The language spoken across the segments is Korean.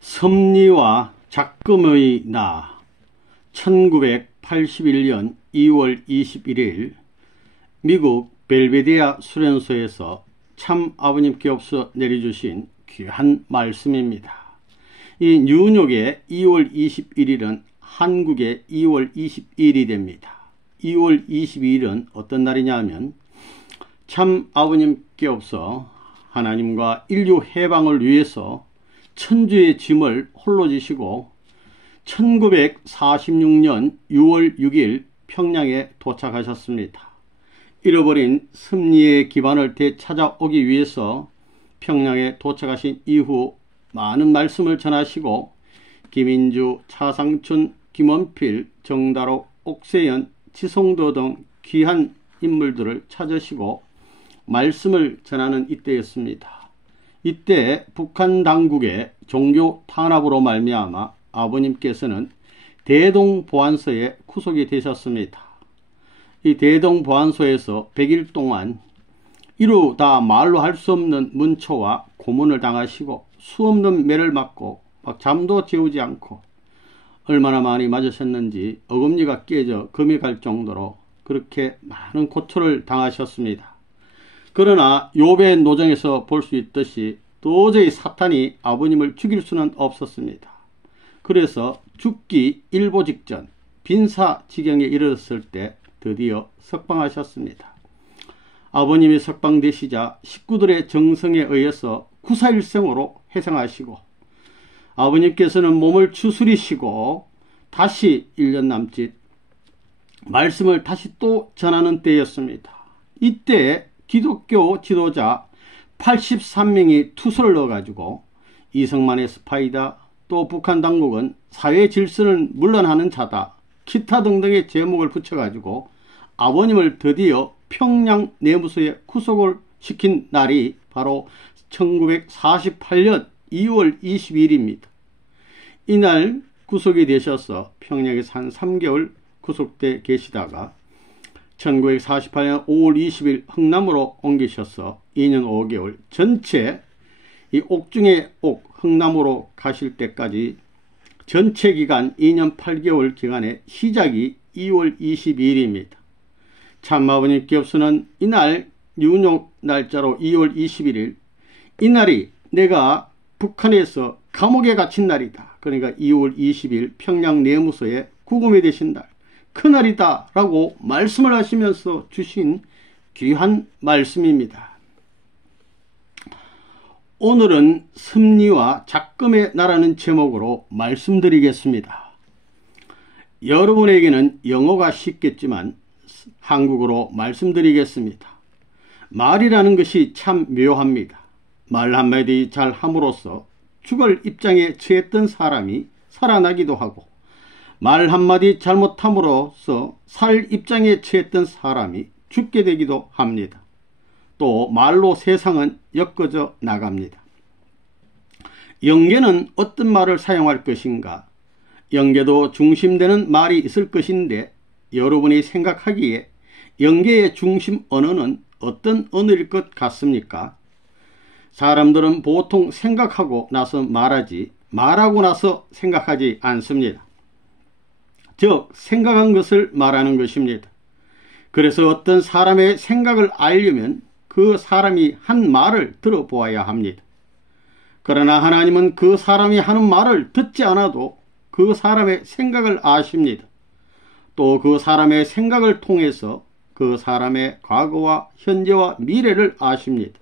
섭리와 작금의 나 1981년 2월 21일 미국 벨베데아 수련소에서 참 아버님께 없어 내려주신 귀한 말씀입니다. 이 뉴욕의 2월 21일은 한국의 2월 21일이 됩니다. 2월 22일은 어떤 날이냐 하면 참 아버님께 없어 하나님과 인류 해방을 위해서 천주의 짐을 홀로 지시고 1946년 6월 6일 평양에 도착하셨습니다. 잃어버린 섭리의 기반을 되찾아오기 위해서 평양에 도착하신 이후 많은 말씀을 전하시고 김인주, 차상춘, 김원필, 정다록, 옥세연, 지성도 등 귀한 인물들을 찾으시고 말씀을 전하는 이때였습니다. 이때 북한 당국의 종교 탄압으로 말미암아 아버님께서는 대동보안소에 구속이 되셨습니다. 이 대동보안소에서 100일 동안 이루 다 말로 할 수 없는 문초와 고문을 당하시고 수없는 매를 맞고 잠도 재우지 않고 얼마나 많이 맞으셨는지 어금니가 깨져 금이 갈 정도로 그렇게 많은 고초를 당하셨습니다. 그러나 욥의 노정에서 볼 수 있듯이 도저히 사탄이 아버님을 죽일 수는 없었습니다. 그래서 죽기 일보 직전 빈사지경에 이르렀을 때 드디어 석방하셨습니다. 아버님이 석방되시자 식구들의 정성에 의해서 구사일생으로 회생하시고 아버님께서는 몸을 추스리시고 다시 1년 남짓 말씀을 다시 또 전하는 때였습니다. 이때 기독교 지도자 83명이 투서를 넣어가지고 이승만의 스파이다, 또 북한 당국은 사회 질서를 물러나는 자다, 기타 등등의 제목을 붙여가지고 아버님을 드디어 평양 내무소에 구속을 시킨 날이 바로 1948년 2월 22일입니다. 이날 구속이 되셔서 평양에서 한 3개월 구속돼 계시다가 1948년 5월 20일 흥남으로 옮기셔서 2년 5개월 전체 이 옥중의 옥 흥남으로 가실 때까지 전체 기간 2년 8개월 기간의 시작이 2월 22일입니다. 참아버님께 없어는 이날 뉴욕 날짜로 2월 21일 이날이 내가 북한에서 감옥에 갇힌 날이다. 그러니까 2월 20일 평양 내무소에 구금이 되신 날 그날이다 라고 말씀을 하시면서 주신 귀한 말씀입니다. 오늘은 섭리와 작금의 나라는 제목으로 말씀드리겠습니다. 여러분에게는 영어가 쉽겠지만 한국어로 말씀드리겠습니다. 말이라는 것이 참 묘합니다. 말 한마디 잘 함으로써 죽을 입장에 처했던 사람이 살아나기도 하고 말 한마디 잘못함으로써 살 입장에 처했던 사람이 죽게 되기도 합니다. 또 말로 세상은 엮어져 나갑니다. 영계는 어떤 말을 사용할 것인가? 영계도 중심되는 말이 있을 것인데 여러분이 생각하기에 영계의 중심 언어는 어떤 언어일 것 같습니까? 사람들은 보통 생각하고 나서 말하지 말하고 나서 생각하지 않습니다. 즉 생각한 것을 말하는 것입니다. 그래서 어떤 사람의 생각을 알려면 그 사람이 한 말을 들어보아야 합니다. 그러나 하나님은 그 사람이 하는 말을 듣지 않아도 그 사람의 생각을 아십니다. 또 그 사람의 생각을 통해서 그 사람의 과거와 현재와 미래를 아십니다.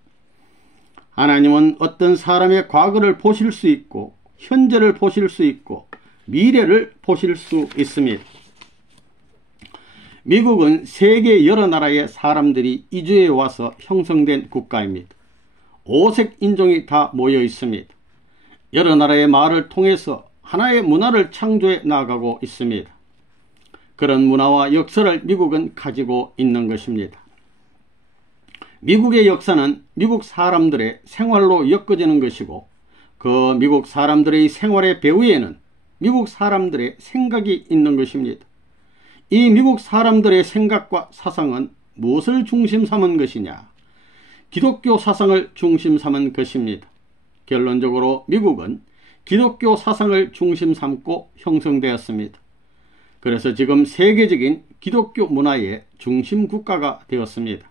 하나님은 어떤 사람의 과거를 보실 수 있고 현재를 보실 수 있고 미래를 보실 수 있습니다. 미국은 세계 여러 나라의 사람들이 이주해 와서 형성된 국가입니다. 5색 인종이 다 모여 있습니다. 여러 나라의 말을 통해서 하나의 문화를 창조해 나가고 있습니다. 그런 문화와 역사를 미국은 가지고 있는 것입니다. 미국의 역사는 미국 사람들의 생활로 엮어지는 것이고 그 미국 사람들의 생활의 배후에는 미국 사람들의 생각이 있는 것입니다. 이 미국 사람들의 생각과 사상은 무엇을 중심 삼은 것이냐? 기독교 사상을 중심 삼은 것입니다. 결론적으로 미국은 기독교 사상을 중심 삼고 형성되었습니다. 그래서 지금 세계적인 기독교 문화의 중심 국가가 되었습니다.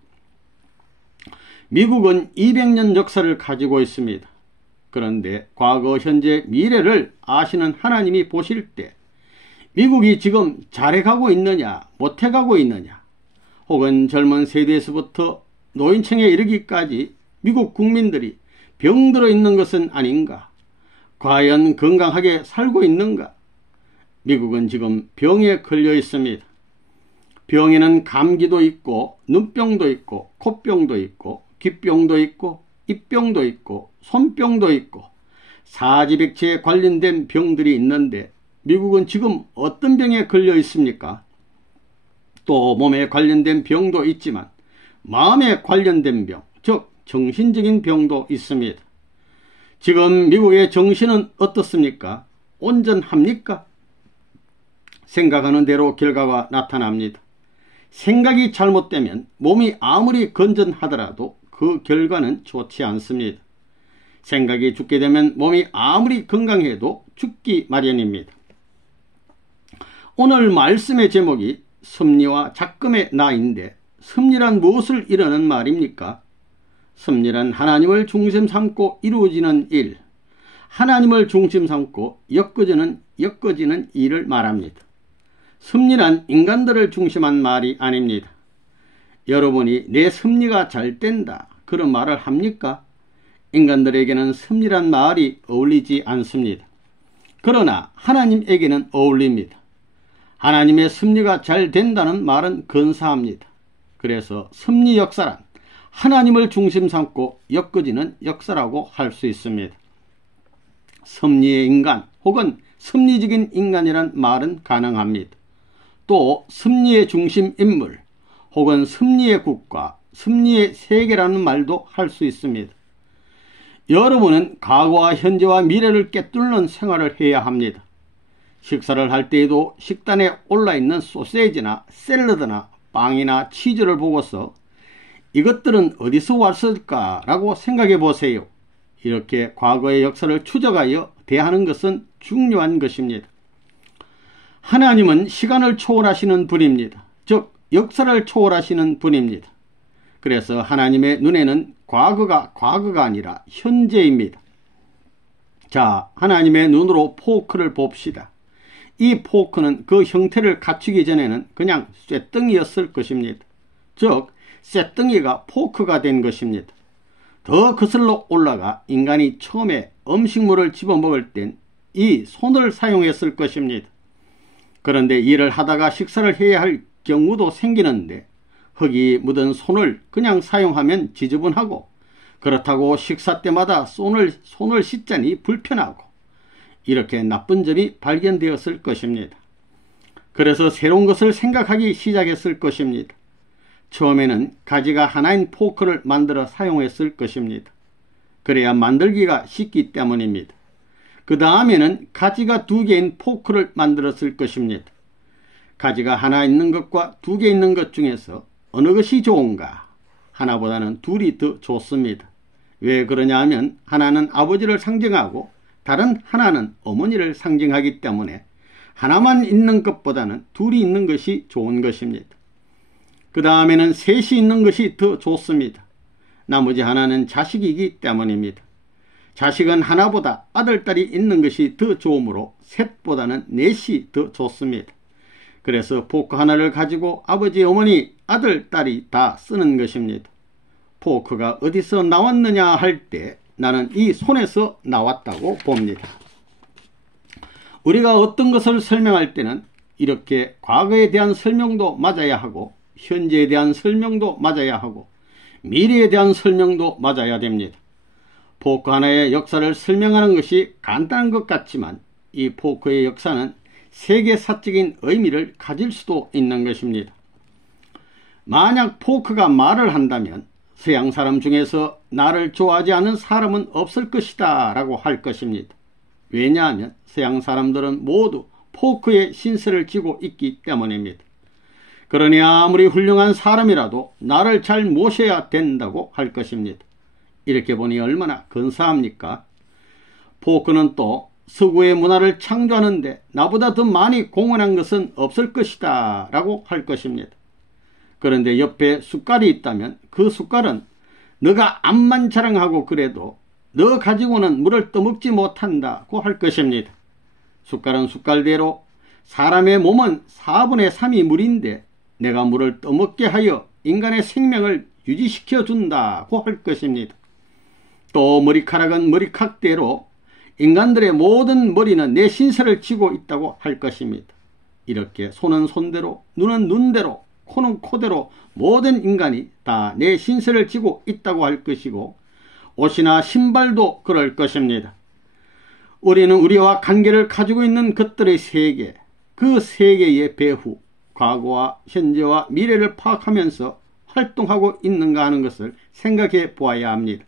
미국은 200년 역사를 가지고 있습니다. 그런데 과거, 현재, 미래를 아시는 하나님이 보실 때 미국이 지금 잘해가고 있느냐, 못해가고 있느냐, 혹은 젊은 세대에서부터 노인층에 이르기까지 미국 국민들이 병들어 있는 것은 아닌가? 과연 건강하게 살고 있는가? 미국은 지금 병에 걸려 있습니다. 병에는 감기도 있고, 눈병도 있고, 콧병도 있고, 귓병도 있고, 입병도 있고, 손병도 있고, 사지백체에 관련된 병들이 있는데 미국은 지금 어떤 병에 걸려 있습니까? 또 몸에 관련된 병도 있지만 마음에 관련된 병, 즉 정신적인 병도 있습니다. 지금 미국의 정신은 어떻습니까? 온전합니까? 생각하는 대로 결과가 나타납니다. 생각이 잘못되면 몸이 아무리 건전하더라도 그 결과는 좋지 않습니다. 생각이 죽게 되면 몸이 아무리 건강해도 죽기 마련입니다. 오늘 말씀의 제목이 섭리와 작금의 나인데, 섭리란 무엇을 이루는 말입니까? 섭리란 하나님을 중심 삼고 이루어지는 일, 하나님을 중심 삼고 엮어지는 일을 말합니다. 섭리란 인간들을 중심한 말이 아닙니다. 여러분이 내 섭리가 잘 된다, 그런 말을 합니까? 인간들에게는 섭리란 말이 어울리지 않습니다. 그러나 하나님에게는 어울립니다. 하나님의 섭리가 잘 된다는 말은 근사합니다. 그래서 섭리 역사란 하나님을 중심 삼고 엮어지는 역사라고 할 수 있습니다. 섭리의 인간 혹은 섭리적인 인간이란 말은 가능합니다. 또 섭리의 중심 인물 혹은 섭리의 국가, 섭리의 세계라는 말도 할 수 있습니다. 여러분은 과거와 현재와 미래를 꿰뚫는 생활을 해야 합니다. 식사를 할 때에도 식단에 올라있는 소세지나 샐러드나 빵이나 치즈를 보고서 이것들은 어디서 왔을까라고 생각해 보세요. 이렇게 과거의 역사를 추적하여 대하는 것은 중요한 것입니다. 하나님은 시간을 초월하시는 분입니다. 즉 역사를 초월하시는 분입니다. 그래서 하나님의 눈에는 과거가 아니라 현재입니다. 자, 하나님의 눈으로 포크를 봅시다. 이 포크는 그 형태를 갖추기 전에는 그냥 쇳덩이였을 것입니다. 즉 쇳덩이가 포크가 된 것입니다. 더 거슬러 올라가 인간이 처음에 음식물을 집어먹을 땐 이 손을 사용했을 것입니다. 그런데 일을 하다가 식사를 해야 할 경우도 생기는데 흙이 묻은 손을 그냥 사용하면 지저분하고, 그렇다고 식사 때마다 손을 씻자니 불편하고, 이렇게 나쁜 점이 발견되었을 것입니다. 그래서 새로운 것을 생각하기 시작했을 것입니다. 처음에는 가지가 하나인 포크를 만들어 사용했을 것입니다. 그래야 만들기가 쉽기 때문입니다. 그 다음에는 가지가 2개인 포크를 만들었을 것입니다. 가지가 하나 있는 것과 2개 있는 것 중에서 어느 것이 좋은가? 하나보다는 둘이 더 좋습니다. 왜 그러냐 하면 하나는 아버지를 상징하고 다른 하나는 어머니를 상징하기 때문에 하나만 있는 것보다는 둘이 있는 것이 좋은 것입니다. 그 다음에는 셋이 있는 것이 더 좋습니다. 나머지 하나는 자식이기 때문입니다. 자식은 하나보다 아들, 딸이 있는 것이 더 좋으므로 셋보다는 넷이 더 좋습니다. 그래서 포크 하나를 가지고 아버지, 어머니, 아들, 딸이 다 쓰는 것입니다. 포크가 어디서 나왔느냐 할 때 나는 이 손에서 나왔다고 봅니다. 우리가 어떤 것을 설명할 때는 이렇게 과거에 대한 설명도 맞아야 하고, 현재에 대한 설명도 맞아야 하고, 미래에 대한 설명도 맞아야 됩니다. 포크 하나의 역사를 설명하는 것이 간단한 것 같지만 이 포크의 역사는 세계사적인 의미를 가질 수도 있는 것입니다. 만약 포크가 말을 한다면 서양 사람 중에서 나를 좋아하지 않는 사람은 없을 것이다 라고 할 것입니다. 왜냐하면 서양 사람들은 모두 포크의 신세를 지고 있기 때문입니다. 그러니 아무리 훌륭한 사람이라도 나를 잘 모셔야 된다고 할 것입니다. 이렇게 보니 얼마나 근사합니까? 포크는 또 서구의 문화를 창조하는데 나보다 더 많이 공헌한 것은 없을 것이다 라고 할 것입니다. 그런데 옆에 숟갈이 있다면 그 숟갈은 너가 암만 자랑하고 그래도 너 가지고는 물을 떠먹지 못한다고 할 것입니다. 숟갈은 숟갈대로 사람의 몸은 4분의 3이 물인데 내가 물을 떠먹게 하여 인간의 생명을 유지시켜 준다고 할 것입니다. 또 머리카락은 머리카락대로 인간들의 모든 머리는 내 신세를 지고 있다고 할 것입니다. 이렇게 손은 손대로, 눈은 눈대로, 코는 코대로 모든 인간이 다 내 신세를 지고 있다고 할 것이고 옷이나 신발도 그럴 것입니다. 우리는 우리와 관계를 가지고 있는 것들의 세계, 그 세계의 배후, 과거와 현재와 미래를 파악하면서 활동하고 있는가 하는 것을 생각해 보아야 합니다.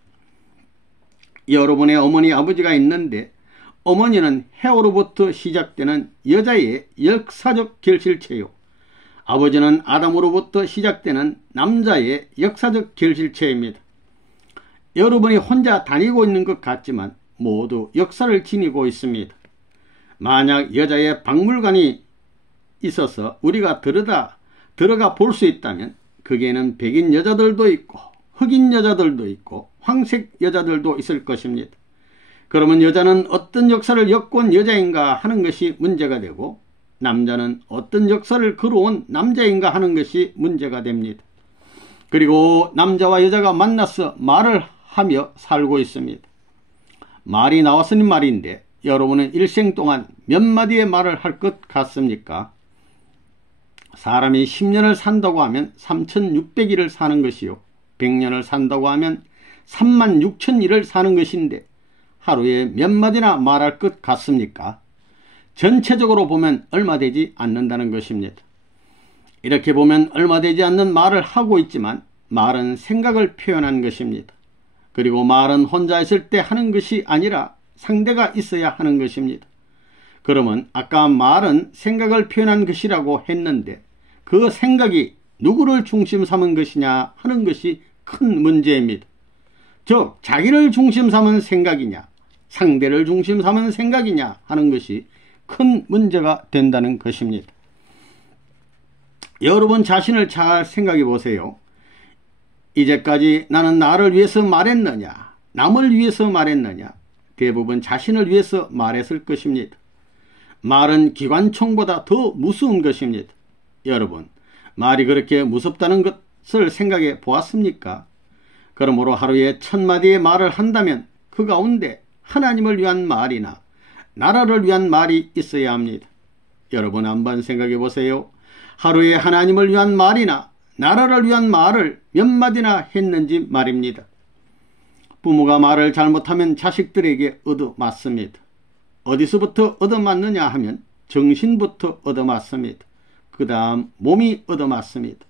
여러분의 어머니 아버지가 있는데 어머니는 해오로부터 시작되는 여자의 역사적 결실체요, 아버지는 아담으로부터 시작되는 남자의 역사적 결실체입니다. 여러분이 혼자 다니고 있는 것 같지만 모두 역사를 지니고 있습니다. 만약 여자의 박물관이 있어서 우리가 들어가 볼 수 있다면 거기에는 백인 여자들도 있고 흑인 여자들도 있고 황색 여자들도 있을 것입니다. 그러면 여자는 어떤 역사를 엮은 여자인가 하는 것이 문제가 되고 남자는 어떤 역사를 걸어온 남자인가 하는 것이 문제가 됩니다. 그리고 남자와 여자가 만나서 말을 하며 살고 있습니다. 말이 나왔으니 말인데 여러분은 일생 동안 몇 마디의 말을 할 것 같습니까? 사람이 10년을 산다고 하면 3600일을 사는 것이요 100년을 산다고 하면 36,000일을 사는 것인데 하루에 몇 마디나 말할 것 같습니까? 전체적으로 보면 얼마 되지 않는다는 것입니다. 이렇게 보면 얼마 되지 않는 말을 하고 있지만 말은 생각을 표현한 것입니다. 그리고 말은 혼자 있을 때 하는 것이 아니라 상대가 있어야 하는 것입니다. 그러면 아까 말은 생각을 표현한 것이라고 했는데 그 생각이 누구를 중심 삼은 것이냐 하는 것이 큰 문제입니다. 즉 자기를 중심 삼은 생각이냐 상대를 중심 삼은 생각이냐 하는 것이 큰 문제가 된다는 것입니다. 여러분 자신을 잘 생각해 보세요. 이제까지 나는 나를 위해서 말했느냐 남을 위해서 말했느냐? 대부분 자신을 위해서 말했을 것입니다. 말은 기관총보다 더 무서운 것입니다. 여러분 말이 그렇게 무섭다는 것을 생각해 보았습니까? 그러므로 하루에 1000마디의 말을 한다면 그 가운데 하나님을 위한 말이나 나라를 위한 말이 있어야 합니다. 여러분 한번 생각해 보세요. 하루에 하나님을 위한 말이나 나라를 위한 말을 몇 마디나 했는지 말입니다. 부모가 말을 잘못하면 자식들에게 얻어맞습니다. 어디서부터 얻어맞느냐 하면 정신부터 얻어맞습니다. 그 다음 몸이 얻어맞습니다.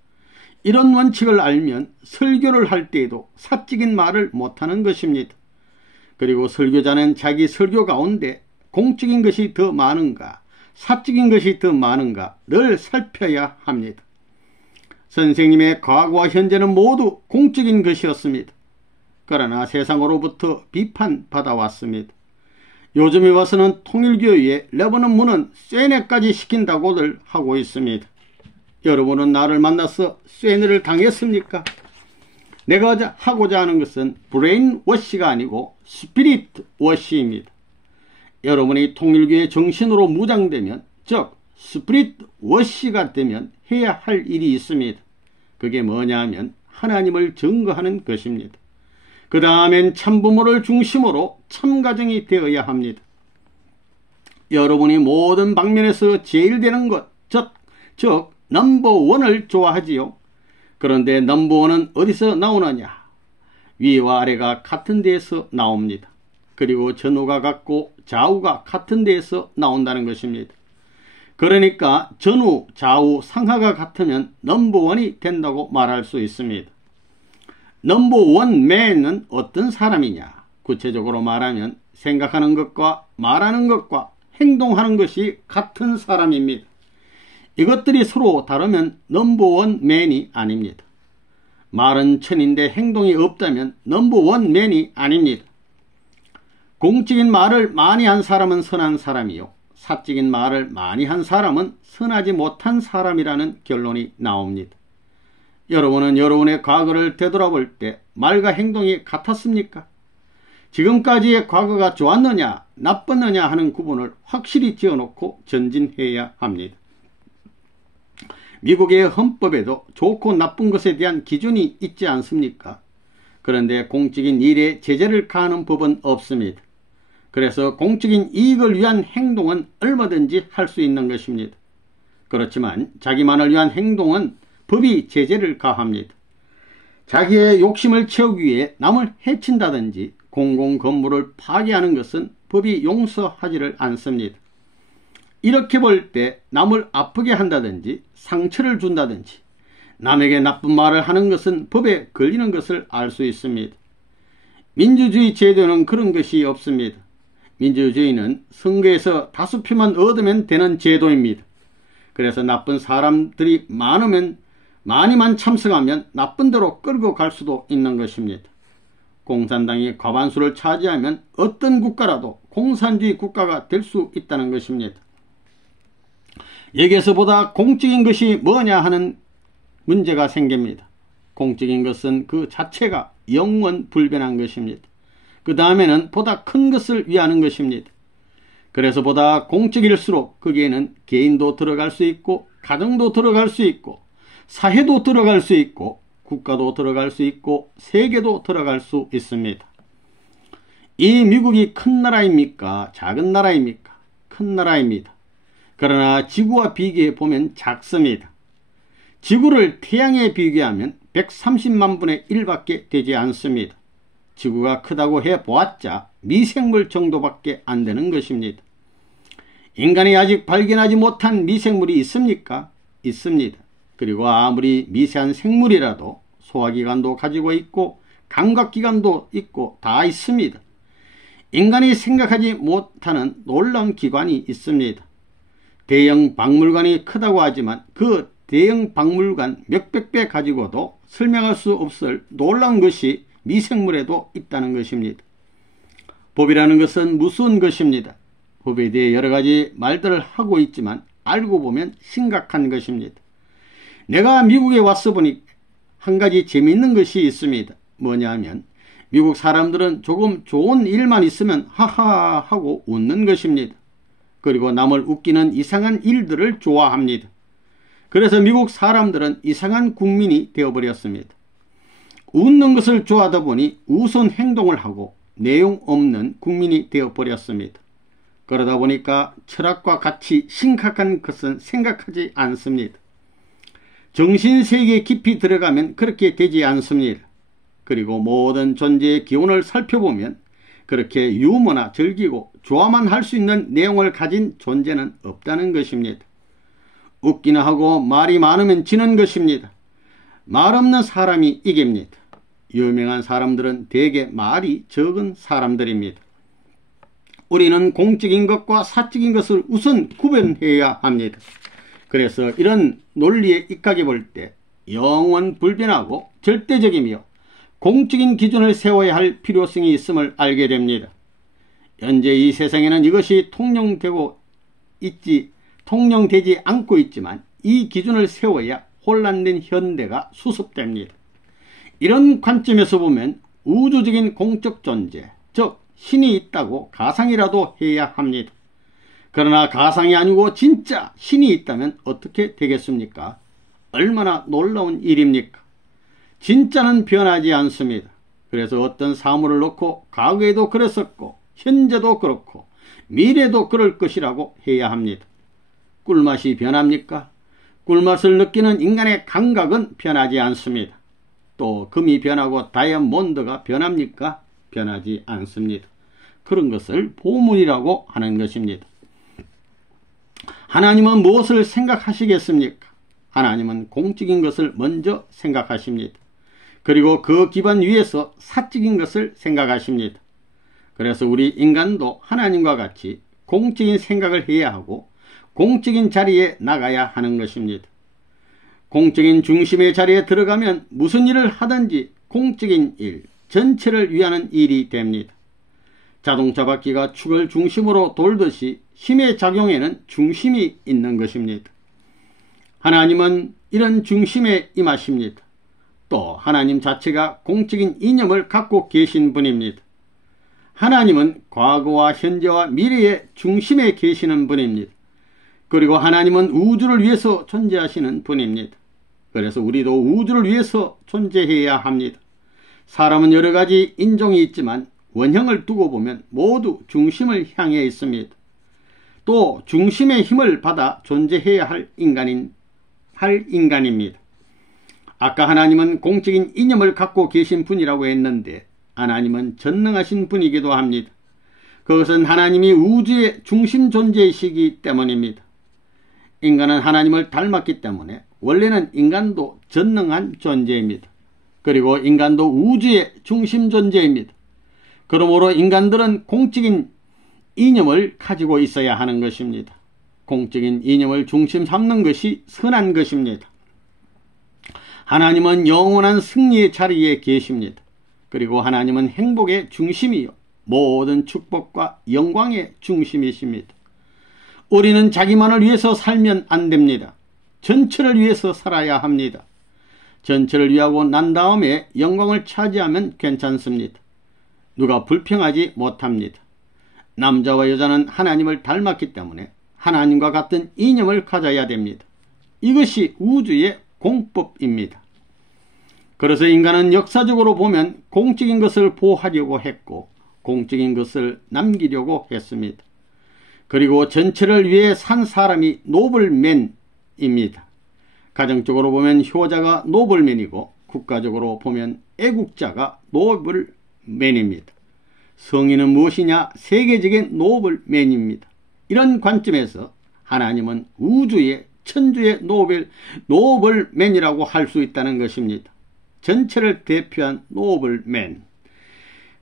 이런 원칙을 알면 설교를 할 때에도 사적인 말을 못하는 것입니다. 그리고 설교자는 자기 설교 가운데 공적인 것이 더 많은가 사적인 것이 더 많은가 늘 살펴야 합니다. 선생님의 과거와 현재는 모두 공적인 것이었습니다. 그러나 세상으로부터 비판받아왔습니다. 요즘에 와서는 통일교회에 레바논 문은 쇠뇌까지 시킨다고들 하고 있습니다. 여러분은 나를 만나서 쇠뇌를 당했습니까? 내가 하고자 하는 것은 브레인 워시가 아니고 스피릿 워시입니다. 여러분이 통일교의 정신으로 무장되면 즉 스피릿 워시가 되면 해야 할 일이 있습니다. 그게 뭐냐 하면 하나님을 증거하는 것입니다. 그 다음엔 참부모를 중심으로 참가정이 되어야 합니다. 여러분이 모든 방면에서 제일 되는 것, 즉 넘버원을 좋아하지요. 그런데 넘버원은 어디서 나오느냐? 위와 아래가 같은 데에서 나옵니다. 그리고 전후가 같고 좌우가 같은 데에서 나온다는 것입니다. 그러니까 전후, 좌우, 상하가 같으면 넘버원이 된다고 말할 수 있습니다. 넘버원 맨은 어떤 사람이냐? 구체적으로 말하면 생각하는 것과 말하는 것과 행동하는 것이 같은 사람입니다. 이것들이 서로 다르면 넘버원 맨이 아닙니다. 말은 천인데 행동이 없다면 넘버원 맨이 아닙니다. 공적인 말을 많이 한 사람은 선한 사람이요, 사적인 말을 많이 한 사람은 선하지 못한 사람이라는 결론이 나옵니다. 여러분은 여러분의 과거를 되돌아볼 때 말과 행동이 같았습니까? 지금까지의 과거가 좋았느냐 나빴느냐 하는 구분을 확실히 지어놓고 전진해야 합니다. 미국의 헌법에도 좋고 나쁜 것에 대한 기준이 있지 않습니까? 그런데 공적인 일에 제재를 가하는 법은 없습니다. 그래서 공적인 이익을 위한 행동은 얼마든지 할 수 있는 것입니다. 그렇지만 자기만을 위한 행동은 법이 제재를 가합니다. 자기의 욕심을 채우기 위해 남을 해친다든지 공공 건물을 파괴하는 것은 법이 용서하지를 않습니다. 이렇게 볼 때 남을 아프게 한다든지 상처를 준다든지 남에게 나쁜 말을 하는 것은 법에 걸리는 것을 알 수 있습니다. 민주주의 제도는 그런 것이 없습니다. 민주주의는 선거에서 다수표만 얻으면 되는 제도입니다. 그래서 나쁜 사람들이 많이만 참석하면 나쁜 대로 끌고 갈 수도 있는 것입니다. 공산당이 과반수를 차지하면 어떤 국가라도 공산주의 국가가 될 수 있다는 것입니다. 여기에서 보다 공적인 것이 뭐냐 하는 문제가 생깁니다. 공적인 것은 그 자체가 영원 불변한 것입니다. 그 다음에는 보다 큰 것을 위하는 것입니다. 그래서 보다 공적일수록 거기에는 개인도 들어갈 수 있고 가정도 들어갈 수 있고 사회도 들어갈 수 있고 국가도 들어갈 수 있고 세계도 들어갈 수 있습니다. 이 미국이 큰 나라입니까? 작은 나라입니까? 큰 나라입니다. 그러나 지구와 비교해 보면 작습니다. 지구를 태양에 비교하면 130만 분의 1밖에 되지 않습니다. 지구가 크다고 해보았자 미생물 정도밖에 안 되는 것입니다. 인간이 아직 발견하지 못한 미생물이 있습니까? 있습니다. 그리고 아무리 미세한 생물이라도 소화기관도 가지고 있고 감각기관도 있고 다 있습니다. 인간이 생각하지 못하는 놀라운 기관이 있습니다. 대형 박물관이 크다고 하지만 그 대형 박물관 몇백 배 가지고도 설명할 수 없을 놀라운 것이 미생물에도 있다는 것입니다. 법이라는 것은 무서운 것입니다. 법에 대해 여러 가지 말들을 하고 있지만 알고 보면 심각한 것입니다. 내가 미국에 와서 보니 한 가지 재미있는 것이 있습니다. 뭐냐 하면 미국 사람들은 조금 좋은 일만 있으면 하하 하고 웃는 것입니다. 그리고 남을 웃기는 이상한 일들을 좋아합니다. 그래서 미국 사람들은 이상한 국민이 되어버렸습니다. 웃는 것을 좋아하다 보니 우스운 행동을 하고 내용 없는 국민이 되어버렸습니다. 그러다 보니까 철학과 같이 심각한 것은 생각하지 않습니다. 정신세계에 깊이 들어가면 그렇게 되지 않습니다. 그리고 모든 존재의 기원을 살펴보면 그렇게 유머나 즐기고 좋아만 할 수 있는 내용을 가진 존재는 없다는 것입니다. 웃기나 하고 말이 많으면 지는 것입니다. 말 없는 사람이 이깁니다. 유명한 사람들은 대개 말이 적은 사람들입니다. 우리는 공적인 것과 사적인 것을 우선 구분해야 합니다. 그래서 이런 논리에 입각해 볼 때 영원 불변하고 절대적이며 공적인 기준을 세워야 할 필요성이 있음을 알게 됩니다. 현재 이 세상에는 이것이 통용되지 않고 있지만 이 기준을 세워야 혼란된 현대가 수습됩니다. 이런 관점에서 보면 우주적인 공적 존재, 즉 신이 있다고 가상이라도 해야 합니다. 그러나 가상이 아니고 진짜 신이 있다면 어떻게 되겠습니까? 얼마나 놀라운 일입니까? 진짜는 변하지 않습니다. 그래서 어떤 사물을 놓고 과거에도 그랬었고 현재도 그렇고 미래도 그럴 것이라고 해야 합니다. 꿀맛이 변합니까? 꿀맛을 느끼는 인간의 감각은 변하지 않습니다. 또 금이 변하고 다이아몬드가 변합니까? 변하지 않습니다. 그런 것을 보물이라고 하는 것입니다. 하나님은 무엇을 생각하시겠습니까? 하나님은 공적인 것을 먼저 생각하십니다. 그리고 그 기반 위에서 사적인 것을 생각하십니다. 그래서 우리 인간도 하나님과 같이 공적인 생각을 해야 하고 공적인 자리에 나가야 하는 것입니다. 공적인 중심의 자리에 들어가면 무슨 일을 하든지 공적인 일, 전체를 위하는 일이 됩니다. 자동차 바퀴가 축을 중심으로 돌듯이 힘의 작용에는 중심이 있는 것입니다. 하나님은 이런 중심에 임하십니다. 또 하나님 자체가 공적인 이념을 갖고 계신 분입니다. 하나님은 과거와 현재와 미래의 중심에 계시는 분입니다. 그리고 하나님은 우주를 위해서 존재하시는 분입니다. 그래서 우리도 우주를 위해서 존재해야 합니다. 사람은 여러 가지 인종이 있지만 원형을 두고 보면 모두 중심을 향해 있습니다. 또 중심의 힘을 받아 존재해야 할 인간입니다. 아까 하나님은 공적인 이념을 갖고 계신 분이라고 했는데 하나님은 전능하신 분이기도 합니다. 그것은 하나님이 우주의 중심 존재이시기 때문입니다. 인간은 하나님을 닮았기 때문에 원래는 인간도 전능한 존재입니다. 그리고 인간도 우주의 중심 존재입니다. 그러므로 인간들은 공적인 이념을 가지고 있어야 하는 것입니다. 공적인 이념을 중심 삼는 것이 선한 것입니다. 하나님은 영원한 승리의 자리에 계십니다. 그리고 하나님은 행복의 중심이요 모든 축복과 영광의 중심이십니다. 우리는 자기만을 위해서 살면 안 됩니다. 전체를 위해서 살아야 합니다. 전체를 위하고 난 다음에 영광을 차지하면 괜찮습니다. 누가 불평하지 못합니다. 남자와 여자는 하나님을 닮았기 때문에 하나님과 같은 이념을 가져야 됩니다. 이것이 우주의 공법입니다. 그래서 인간은 역사적으로 보면 공적인 것을 보호하려고 했고 공적인 것을 남기려고 했습니다. 그리고 전체를 위해 산 사람이 노블맨입니다. 가정적으로 보면 효자가 노블맨이고 국가적으로 보면 애국자가 노블맨입니다. 성인은 무엇이냐? 세계적인 노블맨입니다. 이런 관점에서 하나님은 우주의 천주의 노블맨이라고 할 수 있다는 것입니다. 전체를 대표한 노블맨.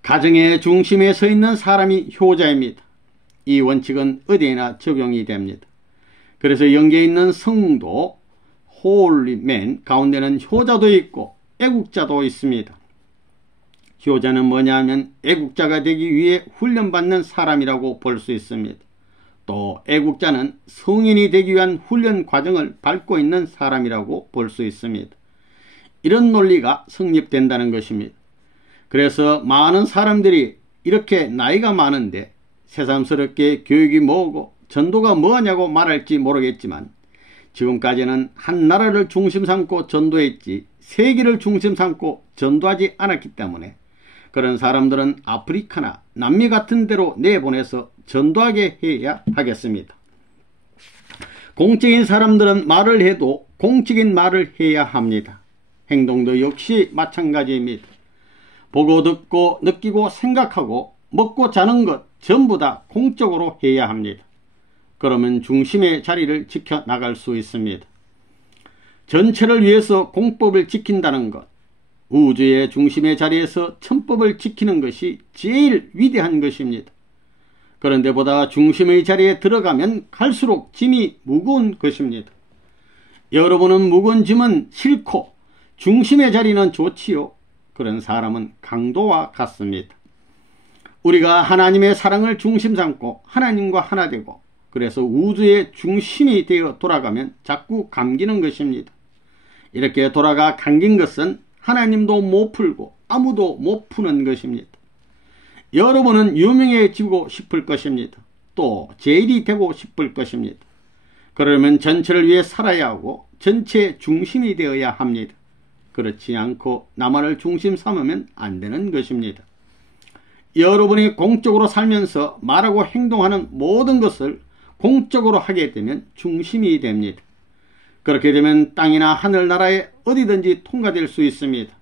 가정의 중심에 서 있는 사람이 효자입니다. 이 원칙은 어디에나 적용이 됩니다. 그래서 영계에 있는 성도 홀리맨 가운데는 효자도 있고 애국자도 있습니다. 효자는 뭐냐 하면 애국자가 되기 위해 훈련받는 사람이라고 볼 수 있습니다. 또 애국자는 성인이 되기 위한 훈련 과정을 밟고 있는 사람이라고 볼 수 있습니다. 이런 논리가 성립된다는 것입니다. 그래서 많은 사람들이 이렇게 나이가 많은데 새삼스럽게 교육이 뭐고 전도가 뭐냐고 말할지 모르겠지만 지금까지는 한 나라를 중심 삼고 전도했지 세계를 중심 삼고 전도하지 않았기 때문에 그런 사람들은 아프리카나 남미 같은 데로 내보내서 전도하게 해야 하겠습니다. 공적인 사람들은 말을 해도 공적인 말을 해야 합니다. 행동도 역시 마찬가지입니다. 보고 듣고 느끼고 생각하고 먹고 자는 것 전부 다 공적으로 해야 합니다. 그러면 중심의 자리를 지켜나갈 수 있습니다. 전체를 위해서 공법을 지킨다는 것, 우주의 중심의 자리에서 천법을 지키는 것이 제일 위대한 것입니다. 그런데 보다 중심의 자리에 들어가면 갈수록 짐이 무거운 것입니다. 여러분은 무거운 짐은 싫고 중심의 자리는 좋지요. 그런 사람은 강도와 같습니다. 우리가 하나님의 사랑을 중심 삼고 하나님과 하나 되고 그래서 우주의 중심이 되어 돌아가면 자꾸 감기는 것입니다. 이렇게 돌아가 감긴 것은 하나님도 못 풀고 아무도 못 푸는 것입니다. 여러분은 유명해지고 싶을 것입니다. 또 제일이 되고 싶을 것입니다. 그러면 전체를 위해 살아야 하고 전체의 중심이 되어야 합니다. 그렇지 않고 나만을 중심 삼으면 안 되는 것입니다. 여러분이 공적으로 살면서 말하고 행동하는 모든 것을 공적으로 하게 되면 중심이 됩니다. 그렇게 되면 땅이나 하늘나라에 어디든지 통과될 수 있습니다.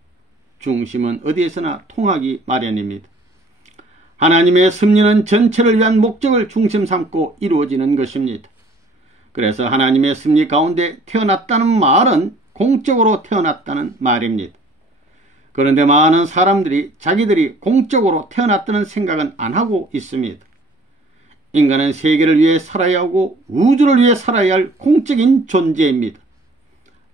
중심은 어디에서나 통하기 마련입니다. 하나님의 섭리는 전체를 위한 목적을 중심 삼고 이루어지는 것입니다. 그래서 하나님의 섭리 가운데 태어났다는 말은 공적으로 태어났다는 말입니다. 그런데 많은 사람들이 자기들이 공적으로 태어났다는 생각은 안 하고 있습니다. 인간은 세계를 위해 살아야 하고 우주를 위해 살아야 할 공적인 존재입니다.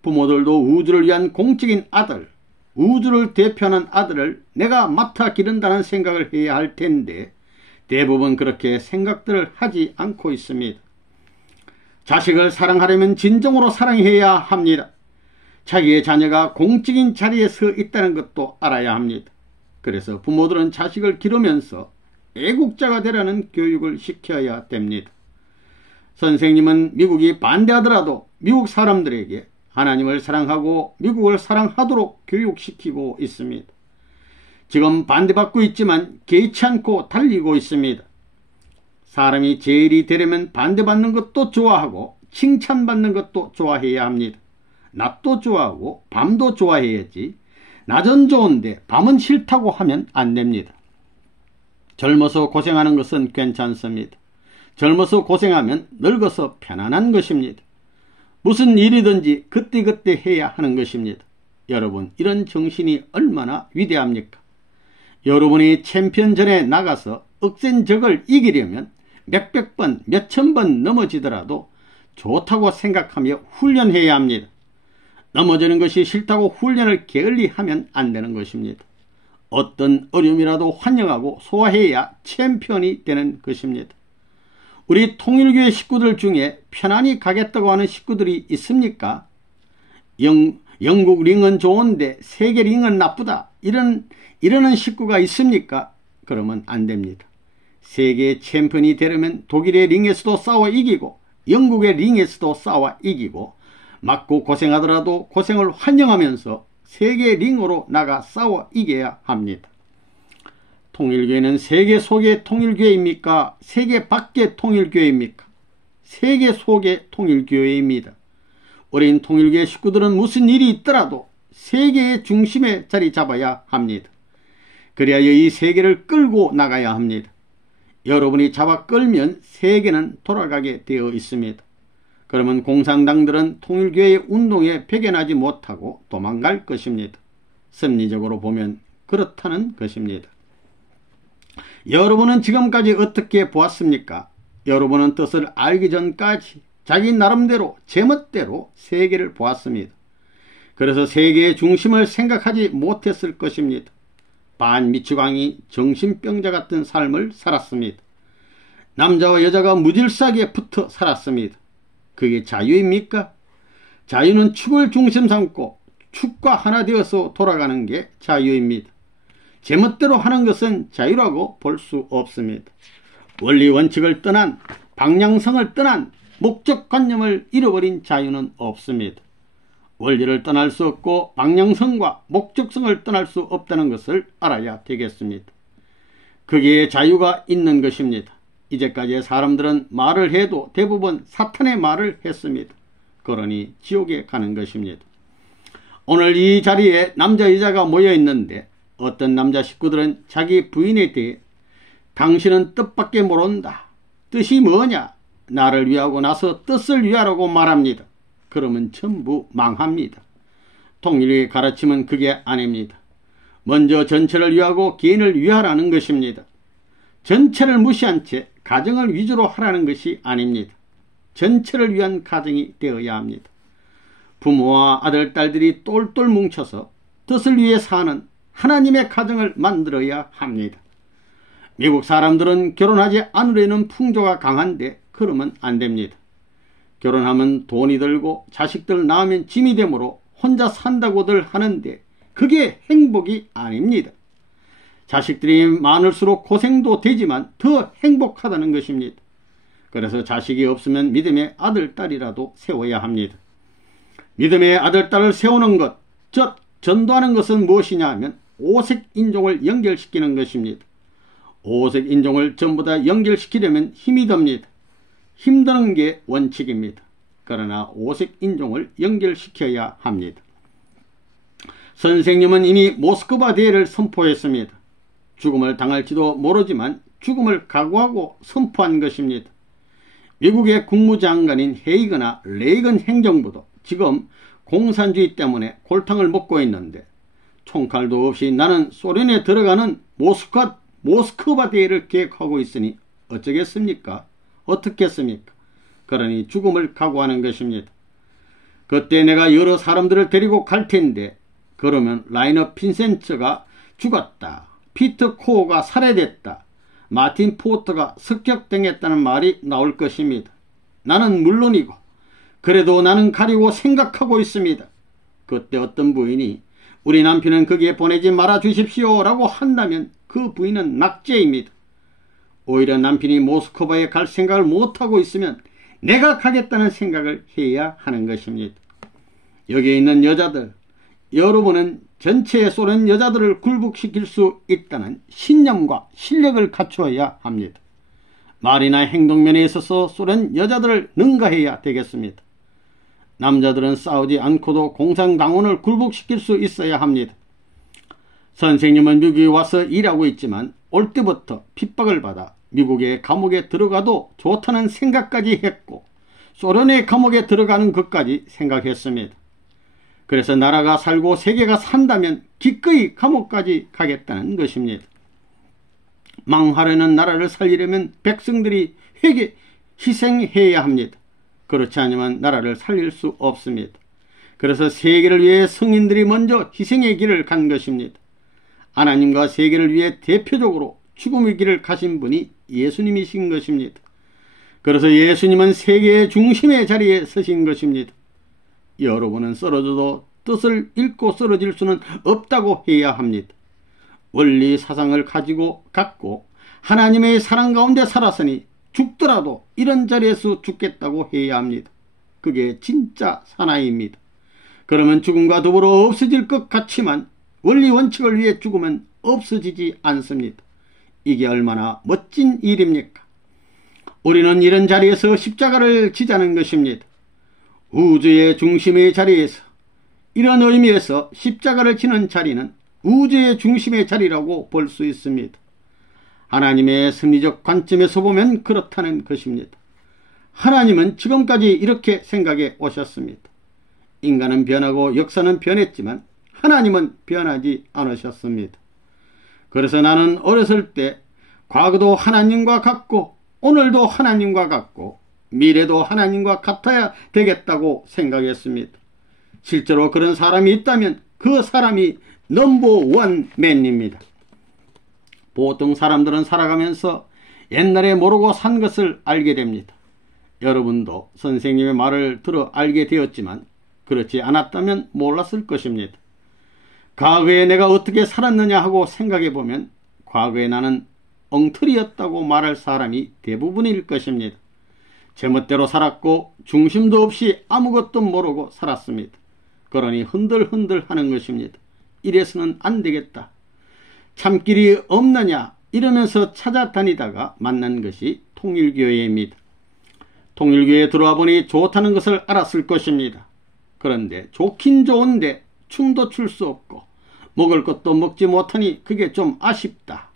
부모들도 우주를 위한 공적인 아들, 우주를 대표하는 아들을 내가 맡아 기른다는 생각을 해야 할 텐데 대부분 그렇게 생각들을 하지 않고 있습니다. 자식을 사랑하려면 진정으로 사랑해야 합니다. 자기의 자녀가 공적인 자리에 서 있다는 것도 알아야 합니다. 그래서 부모들은 자식을 기르면서 애국자가 되라는 교육을 시켜야 됩니다. 선생님은 미국이 반대하더라도 미국 사람들에게 하나님을 사랑하고 미국을 사랑하도록 교육시키고 있습니다. 지금 반대받고 있지만 개의치 않고 달리고 있습니다. 사람이 제일이 되려면 반대받는 것도 좋아하고 칭찬받는 것도 좋아해야 합니다. 낮도 좋아하고 밤도 좋아해야지 낮은 좋은데 밤은 싫다고 하면 안 됩니다. 젊어서 고생하는 것은 괜찮습니다. 젊어서 고생하면 늙어서 편안한 것입니다. 무슨 일이든지 그때그때 해야 하는 것입니다. 여러분, 이런 정신이 얼마나 위대합니까? 여러분이 챔피언전에 나가서 억센 적을 이기려면 몇백 번, 몇천 번 넘어지더라도 좋다고 생각하며 훈련해야 합니다. 넘어지는 것이 싫다고 훈련을 게을리하면 안 되는 것입니다. 어떤 어려움이라도 환영하고 소화해야 챔피언이 되는 것입니다. 우리 통일교회 식구들 중에 편안히 가겠다고 하는 식구들이 있습니까? 영국 링은 좋은데 세계 링은 나쁘다. 이러는 식구가 있습니까? 그러면 안 됩니다. 세계 챔피언이 되려면 독일의 링에서도 싸워 이기고 영국의 링에서도 싸워 이기고 맞고 고생하더라도 고생을 환영하면서 세계 링으로 나가 싸워 이겨야 합니다. 통일교회는 세계 속의 통일교회입니까? 세계 밖의 통일교회입니까? 세계 속의 통일교회입니다. 우린 통일교회 식구들은 무슨 일이 있더라도 세계의 중심에 자리 잡아야 합니다. 그래야 이 세계를 끌고 나가야 합니다. 여러분이 잡아 끌면 세계는 돌아가게 되어 있습니다. 그러면 공산당들은 통일교회의 운동에 배견하지 못하고 도망갈 것입니다. 심리적으로 보면 그렇다는 것입니다. 여러분은 지금까지 어떻게 보았습니까? 여러분은 뜻을 알기 전까지 자기 나름대로 제멋대로 세계를 보았습니다. 그래서 세계의 중심을 생각하지 못했을 것입니다. 반미추광이 정신병자 같은 삶을 살았습니다. 남자와 여자가 무질서하게 붙어 살았습니다. 그게 자유입니까? 자유는 축을 중심 삼고 축과 하나 되어서 돌아가는 게 자유입니다. 제멋대로 하는 것은 자유라고 볼 수 없습니다. 원리 원칙을 떠난 방향성을 떠난 목적관념을 잃어버린 자유는 없습니다. 원리를 떠날 수 없고 방향성과 목적성을 떠날 수 없다는 것을 알아야 되겠습니다. 거기에 자유가 있는 것입니다. 이제까지의 사람들은 말을 해도 대부분 사탄의 말을 했습니다. 그러니 지옥에 가는 것입니다. 오늘 이 자리에 남자 여자가 모여 있는데 어떤 남자 식구들은 자기 부인에 대해 당신은 뜻밖에 모른다. 뜻이 뭐냐? 나를 위하고 나서 뜻을 위하라고 말합니다. 그러면 전부 망합니다. 통일의 가르침은 그게 아닙니다. 먼저 전체를 위하고 개인을 위하라는 것입니다. 전체를 무시한 채 가정을 위주로 하라는 것이 아닙니다. 전체를 위한 가정이 되어야 합니다. 부모와 아들, 딸들이 똘똘 뭉쳐서 뜻을 위해 사는 하나님의 가정을 만들어야 합니다. 미국 사람들은 결혼하지 않으려는 풍조가 강한데 그러면 안 됩니다. 결혼하면 돈이 들고 자식들 낳으면 짐이 되므로 혼자 산다고들 하는데 그게 행복이 아닙니다. 자식들이 많을수록 고생도 되지만 더 행복하다는 것입니다. 그래서 자식이 없으면 믿음의 아들, 딸이라도 세워야 합니다. 믿음의 아들, 딸을 세우는 것, 즉 전도하는 것은 무엇이냐 하면 오색 인종을 연결시키는 것입니다. 오색 인종을 전부 다 연결시키려면 힘이 듭니다. 힘드는 게 원칙입니다. 그러나 오색 인종을 연결시켜야 합니다. 선생님은 이미 모스크바 대회를 선포했습니다. 죽음을 당할지도 모르지만 죽음을 각오하고 선포한 것입니다. 미국의 국무장관인 헤이거나 레이건 행정부도 지금 공산주의 때문에 골탕을 먹고 있는데 총칼도 없이 나는 소련에 들어가는 모스크바 대회를 계획하고 있으니 어쩌겠습니까? 어떻겠습니까? 그러니 죽음을 각오하는 것입니다. 그때 내가 여러 사람들을 데리고 갈 텐데 그러면 라이너 핀센처가 죽었다. 피터 코어가 살해됐다. 마틴 포터가 습격당했다는 말이 나올 것입니다. 나는 물론이고 그래도 나는 가리고 생각하고 있습니다. 그때 어떤 부인이 우리 남편은 거기에 보내지 말아 주십시오 라고 한다면 그 부인은 낙제입니다. 오히려 남편이 모스크바에 갈 생각을 못하고 있으면 내가 가겠다는 생각을 해야 하는 것입니다. 여기에 있는 여자들, 여러분은 전체 소련 여자들을 굴복시킬 수 있다는 신념과 실력을 갖추어야 합니다. 말이나 행동면에 있어서 소련 여자들을 능가해야 되겠습니다. 남자들은 싸우지 않고도 공산당원을 굴복시킬 수 있어야 합니다. 선생님은 미국에 와서 일하고 있지만 올 때부터 핍박을 받아 미국의 감옥에 들어가도 좋다는 생각까지 했고 소련의 감옥에 들어가는 것까지 생각했습니다. 그래서 나라가 살고 세계가 산다면 기꺼이 감옥까지 가겠다는 것입니다. 망하려는 나라를 살리려면 백성들이 희생해야 합니다. 그렇지 않으면 나라를 살릴 수 없습니다. 그래서 세계를 위해 성인들이 먼저 희생의 길을 간 것입니다. 하나님과 세계를 위해 대표적으로 죽음의 길을 가신 분이 예수님이신 것입니다. 그래서 예수님은 세계의 중심의 자리에 서신 것입니다. 여러분은 쓰러져도 뜻을 잃고 쓰러질 수는 없다고 해야 합니다. 원리 사상을 갖고 하나님의 사랑 가운데 살았으니 죽더라도 이런 자리에서 죽겠다고 해야 합니다. 그게 진짜 사나이입니다. 그러면 죽음과 더불어 없어질 것 같지만 원리 원칙을 위해 죽으면 없어지지 않습니다. 이게 얼마나 멋진 일입니까? 우리는 이런 자리에서 십자가를 지자는 것입니다. 우주의 중심의 자리에서, 이런 의미에서 십자가를 지는 자리는 우주의 중심의 자리라고 볼 수 있습니다. 하나님의 섭리적 관점에서 보면 그렇다는 것입니다. 하나님은 지금까지 이렇게 생각해 오셨습니다. 인간은 변하고 역사는 변했지만 하나님은 변하지 않으셨습니다. 그래서 나는 어렸을 때 과거도 하나님과 같고 오늘도 하나님과 같고 미래도 하나님과 같아야 되겠다고 생각했습니다. 실제로 그런 사람이 있다면 그 사람이 넘버원 맨입니다. 보통 사람들은 살아가면서 옛날에 모르고 산 것을 알게 됩니다. 여러분도 선생님의 말을 들어 알게 되었지만 그렇지 않았다면 몰랐을 것입니다. 과거에 내가 어떻게 살았느냐 하고 생각해 보면 과거에 나는 엉터리였다고 말할 사람이 대부분일 것입니다. 제멋대로 살았고 중심도 없이 아무것도 모르고 살았습니다. 그러니 흔들흔들 하는 것입니다. 이래서는 안 되겠다. 참길이 없느냐 이러면서 찾아다니다가 만난 것이 통일교회입니다. 통일교회에 들어와 보니 좋다는 것을 알았을 것입니다. 그런데 좋긴 좋은데 춤도 출 수 없고 먹을 것도 먹지 못하니 그게 좀 아쉽다.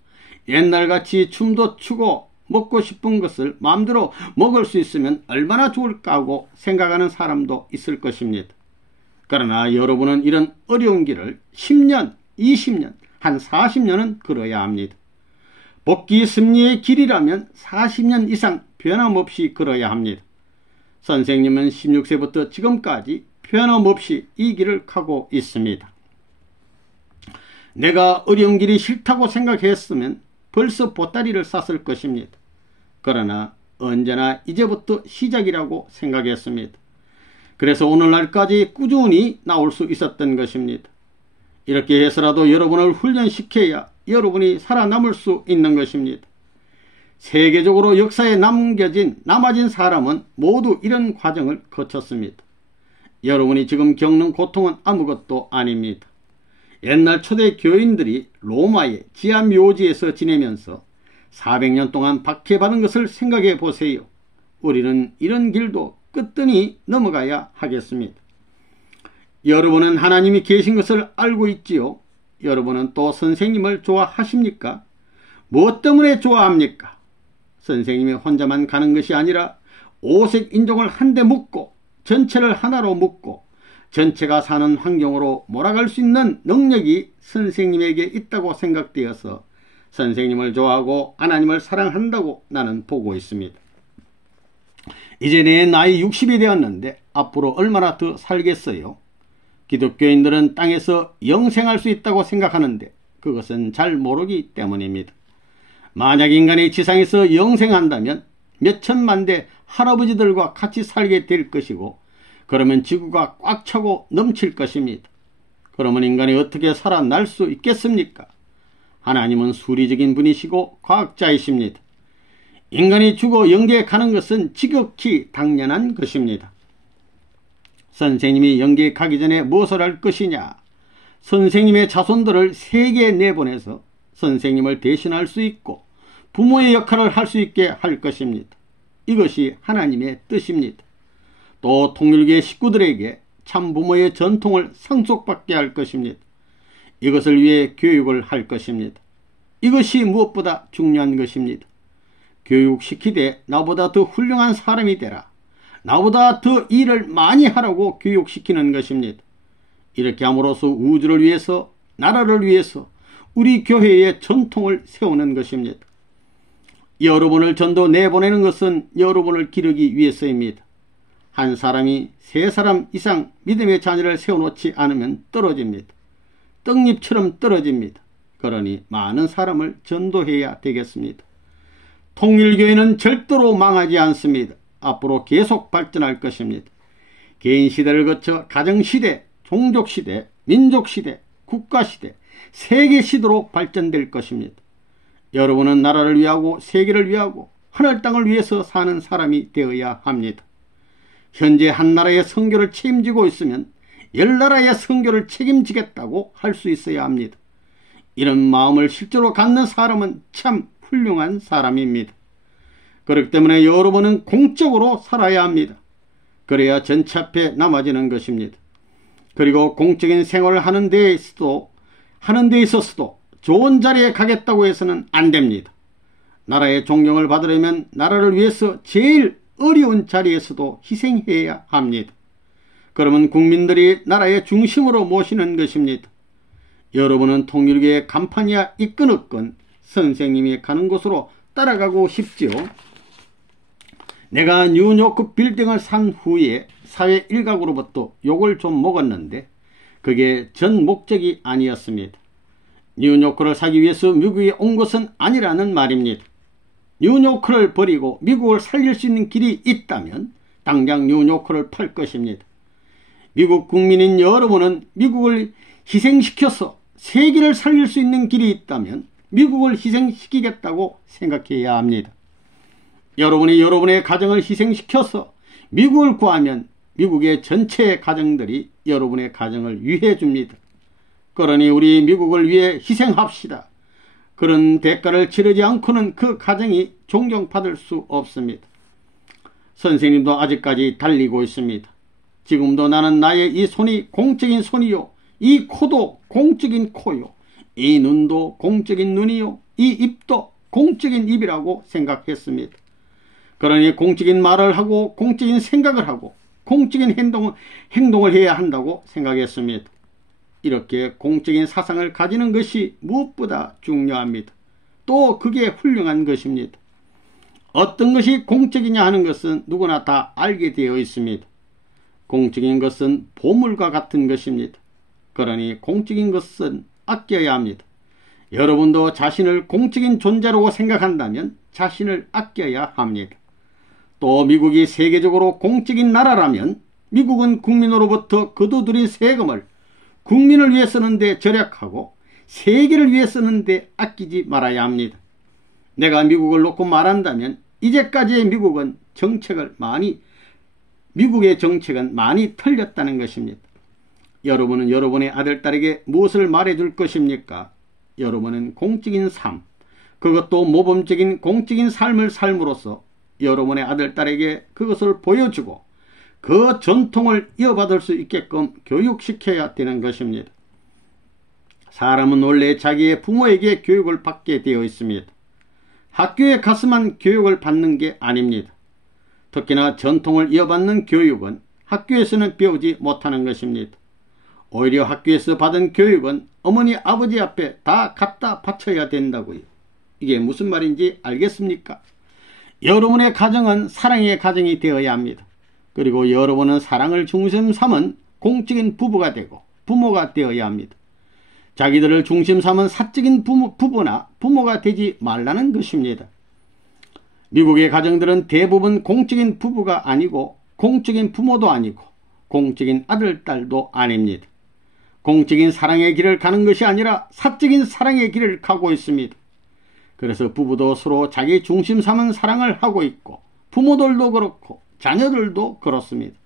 옛날같이 춤도 추고 먹고 싶은 것을 마음대로 먹을 수 있으면 얼마나 좋을까 하고 생각하는 사람도 있을 것입니다. 그러나 여러분은 이런 어려운 길을 10년, 20년, 한 40년은 걸어야 합니다. 복귀 승리의 길이라면 40년 이상 변함없이 걸어야 합니다. 선생님은 16세부터 지금까지 변함없이 이 길을 가고 있습니다. 내가 어려운 길이 싫다고 생각했으면 벌써 보따리를 쌌을 것입니다. 그러나 언제나 이제부터 시작이라고 생각했습니다. 그래서 오늘날까지 꾸준히 나올 수 있었던 것입니다. 이렇게 해서라도 여러분을 훈련시켜야 여러분이 살아남을 수 있는 것입니다. 세계적으로 역사에 남아진 사람은 모두 이런 과정을 거쳤습니다. 여러분이 지금 겪는 고통은 아무것도 아닙니다. 옛날 초대 교인들이 로마의 지하 묘지에서 지내면서 400년 동안 박해받은 것을 생각해 보세요. 우리는 이런 길도 끝없이 넘어가야 하겠습니다. 여러분은 하나님이 계신 것을 알고 있지요. 여러분은 또 선생님을 좋아하십니까? 무엇 때문에 좋아합니까? 선생님이 혼자만 가는 것이 아니라 오색 인종을 한데 묶고 전체를 하나로 묶고 전체가 사는 환경으로 몰아갈 수 있는 능력이 선생님에게 있다고 생각되어서 선생님을 좋아하고 하나님을 사랑한다고 나는 보고 있습니다. 이제 내 나이 60이 되었는데 앞으로 얼마나 더 살겠어요? 기독교인들은 땅에서 영생할 수 있다고 생각하는데 그것은 잘 모르기 때문입니다. 만약 인간이 지상에서 영생한다면 몇천만 대 할아버지들과 같이 살게 될 것이고, 그러면 지구가 꽉 차고 넘칠 것입니다. 그러면 인간이 어떻게 살아날 수 있겠습니까? 하나님은 수리적인 분이시고 과학자이십니다. 인간이 죽어 영계에 가는 것은 지극히 당연한 것입니다. 선생님이 영계에 가기 전에 무엇을 할 것이냐? 선생님의 자손들을 세계에 내보내서 선생님을 대신할 수 있고 부모의 역할을 할 수 있게 할 것입니다. 이것이 하나님의 뜻입니다. 또 통일교의 식구들에게 참 부모의 전통을 상속받게 할 것입니다. 이것을 위해 교육을 할 것입니다. 이것이 무엇보다 중요한 것입니다. 교육시키되 나보다 더 훌륭한 사람이 되라, 나보다 더 일을 많이 하라고 교육시키는 것입니다. 이렇게 함으로써 우주를 위해서, 나라를 위해서 우리 교회의 전통을 세우는 것입니다. 여러분을 전도 내보내는 것은 여러분을 기르기 위해서입니다. 한 사람이 세 사람 이상 믿음의 자녀를 세워놓지 않으면 떨어집니다. 떡잎처럼 떨어집니다. 그러니 많은 사람을 전도해야 되겠습니다. 통일교회는 절대로 망하지 않습니다. 앞으로 계속 발전할 것입니다. 개인시대를 거쳐 가정시대, 종족시대, 민족시대, 국가시대, 세계시대로 발전될 것입니다. 여러분은 나라를 위하고 세계를 위하고 하늘 땅을 위해서 사는 사람이 되어야 합니다. 현재 한 나라의 선교를 책임지고 있으면 열 나라의 선교를 책임지겠다고 할 수 있어야 합니다. 이런 마음을 실제로 갖는 사람은 참 훌륭한 사람입니다. 그렇기 때문에 여러분은 공적으로 살아야 합니다. 그래야 전체 앞에 남아지는 것입니다. 그리고 공적인 생활을 하는 데 있어서도 좋은 자리에 가겠다고 해서는 안 됩니다. 나라의 존경을 받으려면 나라를 위해서 제일 어려운 자리에서도 희생해야 합니다. 그러면 국민들이 나라의 중심으로 모시는 것입니다. 여러분은 통일교의 간판이야 이끈없건 선생님이 가는 곳으로 따라가고 싶지요. 내가 뉴요크 빌딩을 산 후에 사회 일각으로부터 욕을 좀 먹었는데 그게 전 목적이 아니었습니다. 뉴요크를 사기 위해서 미국에 온 것은 아니라는 말입니다. 뉴요크를 버리고 미국을 살릴 수 있는 길이 있다면 당장 뉴요크를 팔 것입니다. 미국 국민인 여러분은 미국을 희생시켜서 세계를 살릴 수 있는 길이 있다면 미국을 희생시키겠다고 생각해야 합니다. 여러분이 여러분의 가정을 희생시켜서 미국을 구하면 미국의 전체 가정들이 여러분의 가정을 위해 줍니다. 그러니 우리 미국을 위해 희생합시다. 그런 대가를 치르지 않고는 그 가정이 존경받을 수 없습니다. 선생님도 아직까지 달리고 있습니다. 지금도 나는 나의 이 손이 공적인 손이요, 이 코도 공적인 코요, 이 눈도 공적인 눈이요, 이 입도 공적인 입이라고 생각했습니다. 그러니 공적인 말을 하고 공적인 생각을 하고 공적인 행동을 해야 한다고 생각했습니다. 이렇게 공적인 사상을 가지는 것이 무엇보다 중요합니다. 또 그게 훌륭한 것입니다. 어떤 것이 공적이냐 하는 것은 누구나 다 알게 되어 있습니다. 공적인 것은 보물과 같은 것입니다. 그러니 공적인 것은 아껴야 합니다. 여러분도 자신을 공적인 존재로 생각한다면 자신을 아껴야 합니다. 또 미국이 세계적으로 공적인 나라라면 미국은 국민으로부터 거둬들인 세금을 국민을 위해 쓰는데 절약하고 세계를 위해 쓰는데 아끼지 말아야 합니다. 내가 미국을 놓고 말한다면 이제까지의 미국의 정책은 많이 틀렸다는 것입니다. 여러분은 여러분의 아들, 딸에게 무엇을 말해줄 것입니까? 여러분은 공적인 삶, 그것도 모범적인 공적인 삶을 삶으로써 여러분의 아들, 딸에게 그것을 보여주고 그 전통을 이어받을 수 있게끔 교육시켜야 되는 것입니다. 사람은 원래 자기의 부모에게 교육을 받게 되어 있습니다. 학교에 가서만 교육을 받는 게 아닙니다. 특히나 전통을 이어받는 교육은 학교에서는 배우지 못하는 것입니다. 오히려 학교에서 받은 교육은 어머니, 아버지 앞에 다 갖다 바쳐야 된다고요. 이게 무슨 말인지 알겠습니까? 여러분의 가정은 사랑의 가정이 되어야 합니다. 그리고 여러분은 사랑을 중심 삼은 공적인 부부가 되고 부모가 되어야 합니다. 자기들을 중심 삼은 사적인 부부나 부모가 되지 말라는 것입니다. 미국의 가정들은 대부분 공적인 부부가 아니고 공적인 부모도 아니고 공적인 아들, 딸도 아닙니다. 공적인 사랑의 길을 가는 것이 아니라 사적인 사랑의 길을 가고 있습니다. 그래서 부부도 서로 자기 중심 삼은 사랑을 하고 있고 부모들도 그렇고 자녀들도 그렇습니다.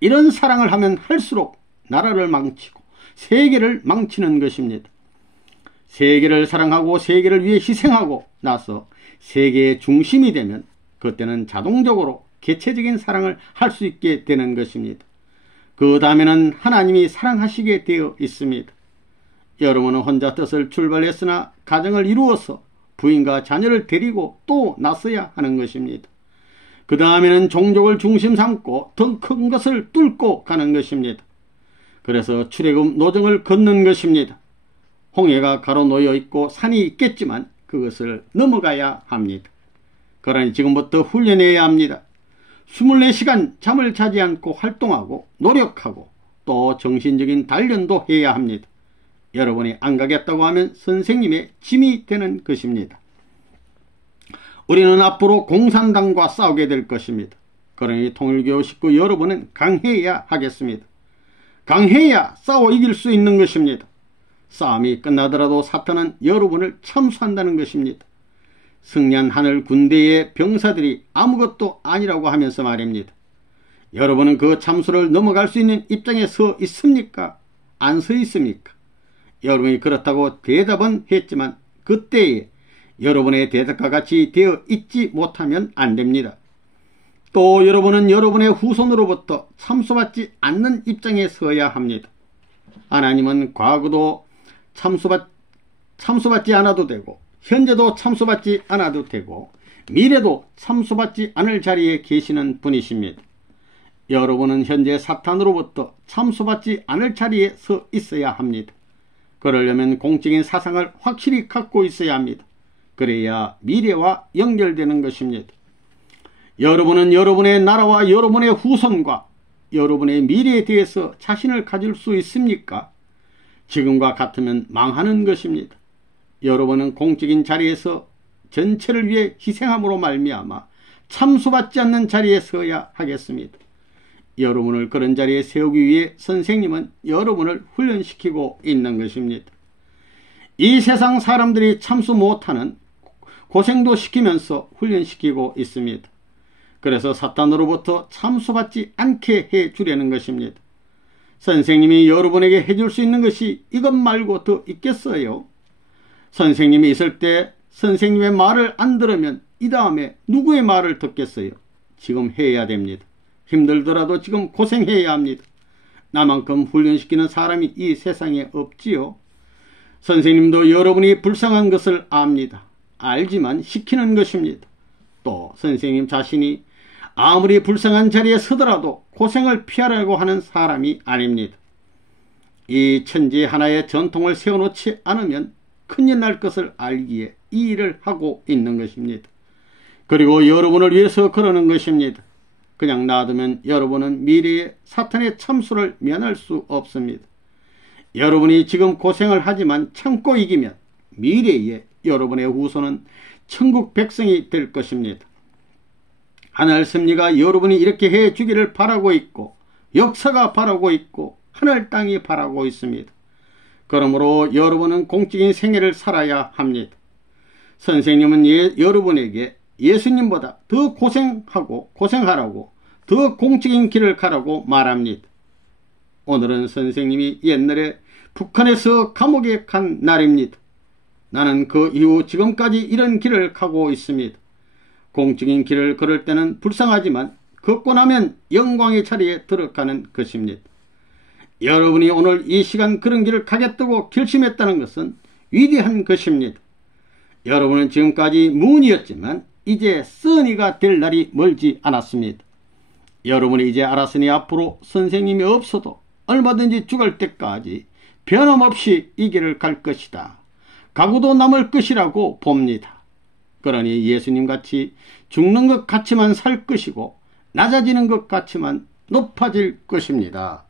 이런 사랑을 하면 할수록 나라를 망치고 세계를 망치는 것입니다. 세계를 사랑하고 세계를 위해 희생하고 나서 세계의 중심이 되면 그때는 자동적으로 개체적인 사랑을 할 수 있게 되는 것입니다. 그 다음에는 하나님이 사랑하시게 되어 있습니다. 여러분은 혼자 뜻을 출발했으나 가정을 이루어서 부인과 자녀를 데리고 또 나서야 하는 것입니다. 그 다음에는 종족을 중심 삼고 더 큰 것을 뚫고 가는 것입니다. 그래서 출애굽 노정을 걷는 것입니다. 홍해가 가로놓여 있고 산이 있겠지만 그것을 넘어가야 합니다. 그러니 지금부터 훈련해야 합니다. 24시간 잠을 자지 않고 활동하고 노력하고 또 정신적인 단련도 해야 합니다. 여러분이 안 가겠다고 하면 선생님의 짐이 되는 것입니다. 우리는 앞으로 공산당과 싸우게 될 것입니다. 그러니 통일교 식구 여러분은 강해야 하겠습니다. 강해야 싸워 이길 수 있는 것입니다. 싸움이 끝나더라도 사탄은 여러분을 참수한다는 것입니다. 승리한 하늘 군대의 병사들이 아무것도 아니라고 하면서 말입니다. 여러분은 그 참수를 넘어갈 수 있는 입장에 서 있습니까? 안 서 있습니까? 여러분이 그렇다고 대답은 했지만 그때에 여러분의 대답과 같이 되어 있지 못하면 안 됩니다. 또 여러분은 여러분의 후손으로부터 참수받지 않는 입장에 서야 합니다. 하나님은 과거도 참수받지 않아도 되고 현재도 참수받지 않아도 되고 미래도 참수받지 않을 자리에 계시는 분이십니다. 여러분은 현재 사탄으로부터 참수받지 않을 자리에 서 있어야 합니다. 그러려면 공적인 사상을 확실히 갖고 있어야 합니다. 그래야 미래와 연결되는 것입니다. 여러분은 여러분의 나라와 여러분의 후손과 여러분의 미래에 대해서 자신을 가질 수 있습니까? 지금과 같으면 망하는 것입니다. 여러분은 공적인 자리에서 전체를 위해 희생함으로 말미암아 참수받지 않는 자리에 서야 하겠습니다. 여러분을 그런 자리에 세우기 위해 선생님은 여러분을 훈련시키고 있는 것입니다. 이 세상 사람들이 참수 못하는 고생도 시키면서 훈련시키고 있습니다. 그래서 사탄으로부터 참수받지 않게 해주려는 것입니다. 선생님이 여러분에게 해줄 수 있는 것이 이것 말고 더 있겠어요? 선생님이 있을 때 선생님의 말을 안 들으면 이 다음에 누구의 말을 듣겠어요? 지금 해야 됩니다. 힘들더라도 지금 고생해야 합니다. 나만큼 훈련시키는 사람이 이 세상에 없지요. 선생님도 여러분이 불쌍한 것을 압니다. 알지만 시키는 것입니다. 또 선생님 자신이 아무리 불쌍한 자리에 서더라도 고생을 피하려고 하는 사람이 아닙니다. 이 천지 하나의 전통을 세워놓지 않으면 큰일 날 것을 알기에 이 일을 하고 있는 것입니다. 그리고 여러분을 위해서 그러는 것입니다. 그냥 놔두면 여러분은 미래에 사탄의 참수를 면할 수 없습니다. 여러분이 지금 고생을 하지만 참고 이기면 미래에 여러분의 후손은 천국 백성이 될 것입니다. 하늘 섭리가 여러분이 이렇게 해주기를 바라고 있고 역사가 바라고 있고 하늘 땅이 바라고 있습니다. 그러므로 여러분은 공적인 생애를 살아야 합니다. 선생님은 여러분에게 예수님보다 더 고생하라고 더 공적인 길을 가라고 말합니다. 오늘은 선생님이 옛날에 북한에서 감옥에 간 날입니다. 나는 그 이후 지금까지 이런 길을 가고 있습니다. 공적인 길을 걸을 때는 불쌍하지만 걷고 나면 영광의 자리에 들어가는 것입니다. 여러분이 오늘 이 시간 그런 길을 가겠다고 결심했다는 것은 위대한 것입니다. 여러분은 지금까지 문이었지만 이제 선이가 될 날이 멀지 않았습니다. 여러분이 이제 알았으니 앞으로 선생님이 없어도 얼마든지 죽을 때까지 변함없이 이 길을 갈 것이다. 가고도 남을 것이라고 봅니다. 그러니 예수님같이 죽는 것 같이만 살 것이고 낮아지는 것 같이만 높아질 것입니다.